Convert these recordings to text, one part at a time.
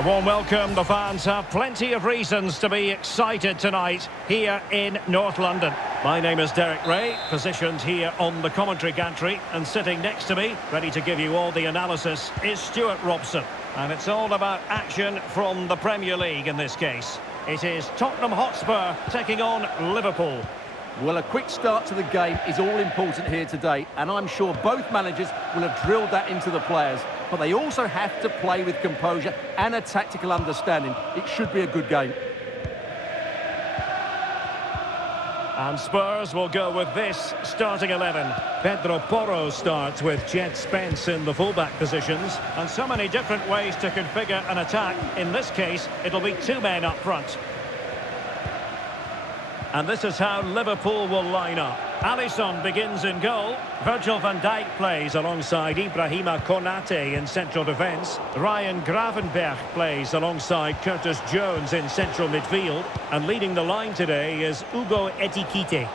A warm welcome. The fans have plenty of reasons to be excited tonight here in North London. My name is Derek Ray, positioned here on the commentary gantry, and sitting next to me, ready to give you all the analysis, is Stuart Robson. And it's all about action from the Premier League in this case. It is Tottenham Hotspur taking on Liverpool. Well, a quick start to the game is all important here today, and I'm sure both managers will have drilled that into the players. But they also have to play with composure and a tactical understanding. It should be a good game. And Spurs will go with this starting 11. Pedro Porro starts with Jed Spence in the fullback positions. And so many different ways to configure an attack. In this case, it'll be two men up front. And this is how Liverpool will line up. Alisson begins in goal. Virgil van Dijk plays alongside Ibrahima Konate in central defence. Ryan Gravenberch plays alongside Curtis Jones in central midfield. And leading the line today is Hugo Ekitiké.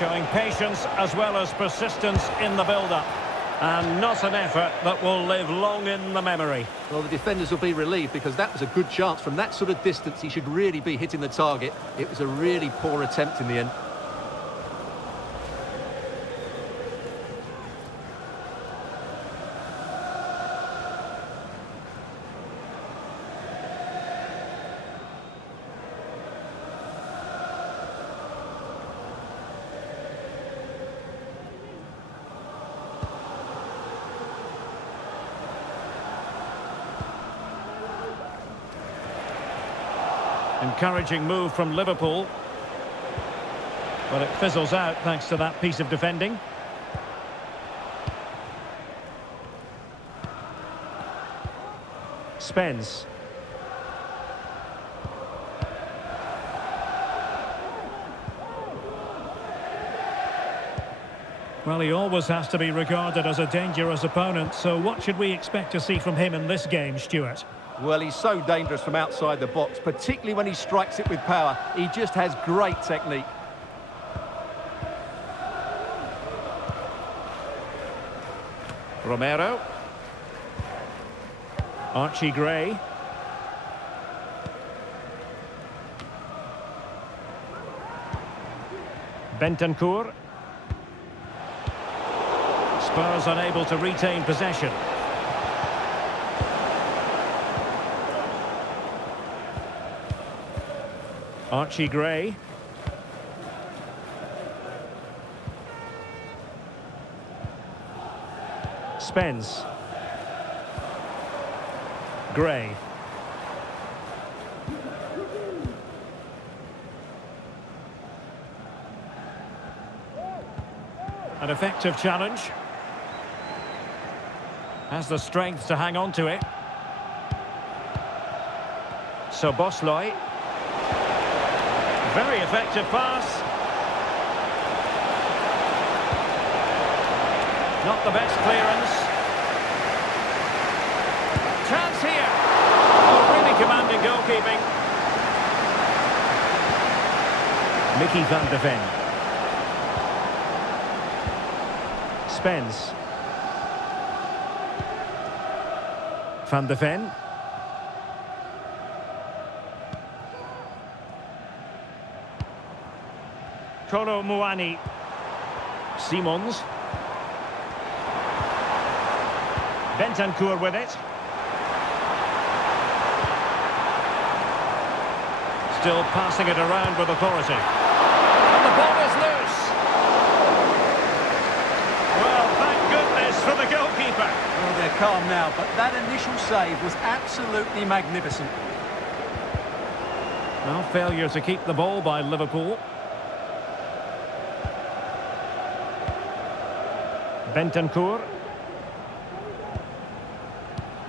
Showing patience as well as persistence in the build-up. And not an effort that will live long in the memory. Well, the defenders will be relieved because that was a good chance. From that sort of distance, he should really be hitting the target. It was a really poor attempt in the end. Encouraging move from Liverpool. But it fizzles out thanks to that piece of defending. Spence. Well, he always has to be regarded as a dangerous opponent, so what should we expect to see from him in this game, Stuart? Well, he's so dangerous from outside the box, particularly when he strikes it with power. He just has great technique. Romero. Archie Gray. Bentancur. Spurs unable to retain possession. Archie Gray. Spence. Gray. An effective challenge. Has the strength to hang on to it. So Bosley. Very effective pass. Not the best clearance. Chance here. Oh, really commanding goalkeeping. Mickey van de Ven. Spence. Van de Ven. Kolo Muani. Simons. Bentancur with it. Still passing it around with authority. And the ball is loose. Well, thank goodness for the goalkeeper. Oh, they're calm now, but that initial save was absolutely magnificent. Well, failure to keep the ball by Liverpool. Bentancur.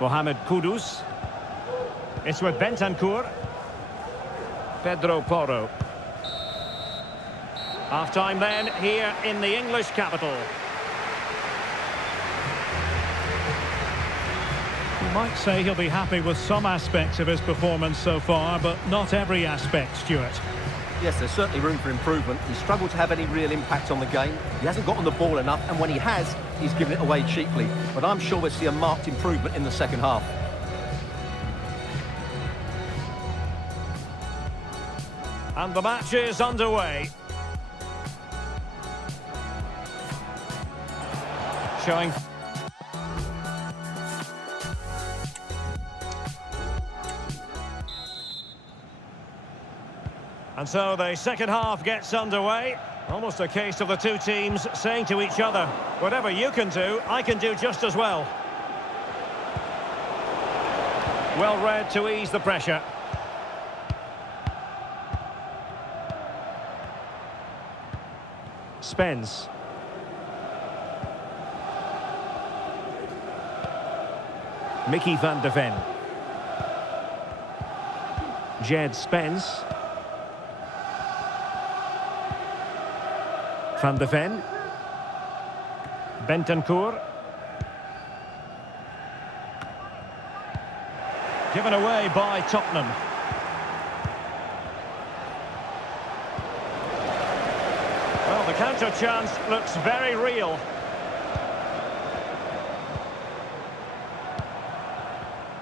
Mohamed Kudus. It's with Bentancur. Pedro Porro. Half-time then, here in the English capital. You might say he'll be happy with some aspects of his performance so far, but not every aspect, Stuart. Yes, there's certainly room for improvement. He's struggled to have any real impact on the game. He hasn't got on the ball enough, and when he has, he's given it away cheaply. But I'm sure we'll see a marked improvement in the second half. And the match is underway. Showing... And so the second half gets underway. Almost a case of the two teams saying to each other, whatever you can do, I can do just as well. Well read to ease the pressure. Spence. Mickey van de Ven. Jed Spence. Van de Ven. Bentancur. Given away by Tottenham. Well, the counter chance looks very real.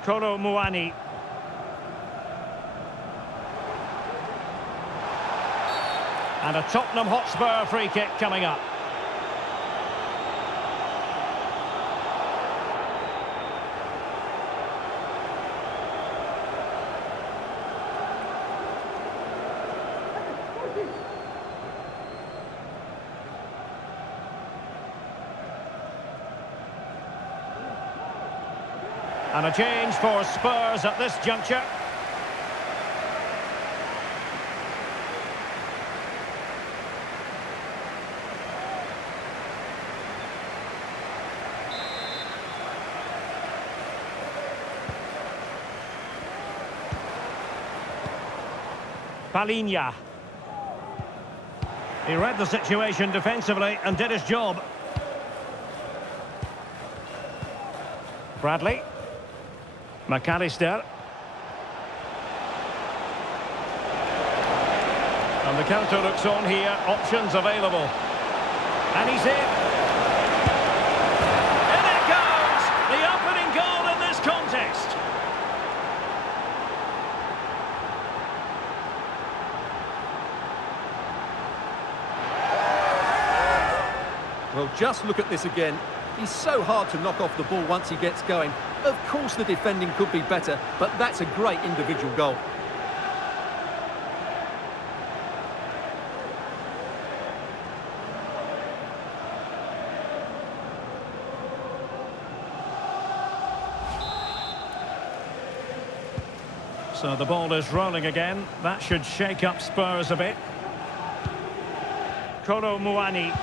Kolo Muani. And a Tottenham Hotspur free kick coming up. And a change for Spurs at this juncture. Palhinha. He read the situation defensively and did his job. Bradley. McAllister. And the counter looks on here, options available. And he's in. In it goes! The opening goal in this contest. Well, just look at this again. He's so hard to knock off the ball once he gets going. Of course the defending could be better, but that's a great individual goal. So the ball is rolling again. That should shake up Spurs a bit. Kolo Muani.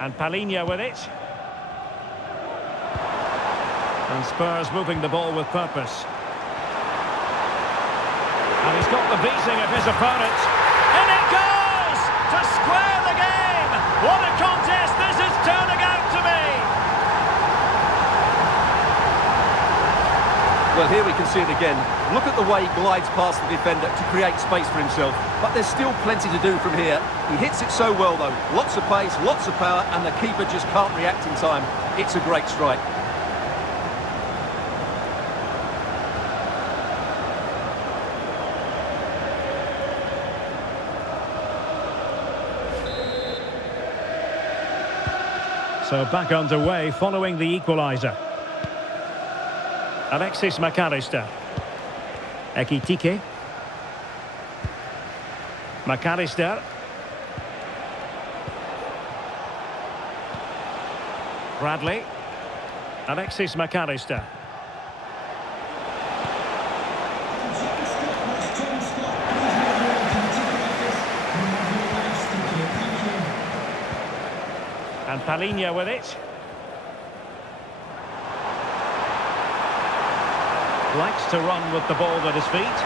And Palhinha with it. And Spurs moving the ball with purpose. And he's got the beating of his opponent. In it goes! To square the game! What a contest this is turning out to be! Well, here we can see it again. Look at the way he glides past the defender to create space for himself. But there's still plenty to do from here. He hits it so well, though. Lots of pace, lots of power, and the keeper just can't react in time. It's a great strike. So back underway following the equaliser. Alexis McAllister. Ekitiké. McAllister. Bradley. Alexis McAllister. And Palhinha with it. Likes to run with the ball at his feet.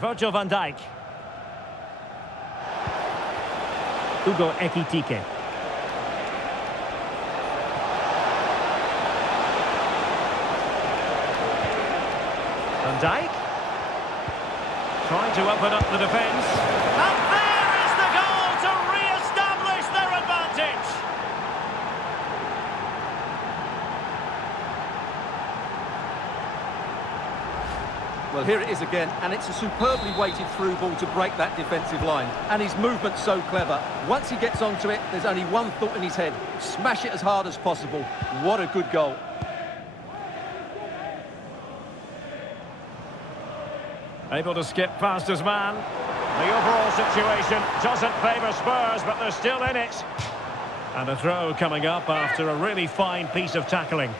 Virgil van Dijk. Hugo Ekitiké. Van Dijk. Trying to open up the defence. And there is the goal to re-establish their advantage. Well, here it is again, and it's a superbly weighted through ball to break that defensive line. And his movement's so clever. Once he gets onto it, there's only one thought in his head. Smash it as hard as possible. What a good goal. Able to skip past his man. The overall situation doesn't favour Spurs, but they're still in it. And a throw coming up after a really fine piece of tackling.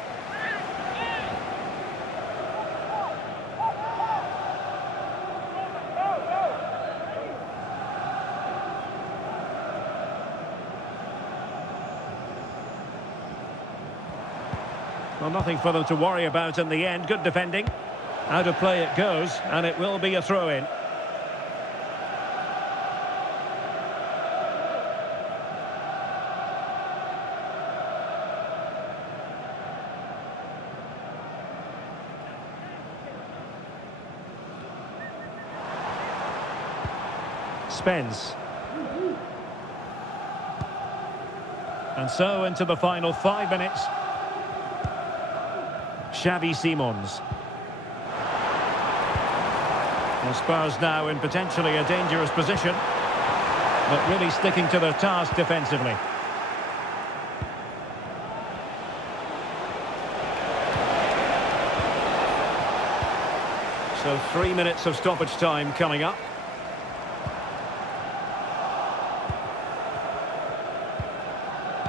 Well, nothing for them to worry about in the end. Good defending. Out of play it goes, and it will be a throw-in. Spence. And so into the final 5 minutes. Xavi Simons. Well, Spurs now in potentially a dangerous position, but really sticking to their task defensively. So 3 minutes of stoppage time coming up.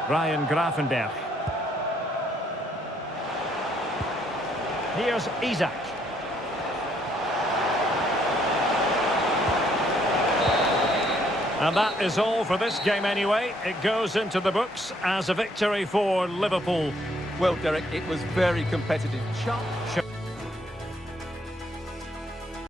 Ryan Gravenberch. Here's Isak. And that is all for this game anyway. It goes into the books as a victory for Liverpool. Well, Derek, it was very competitive. Sharp.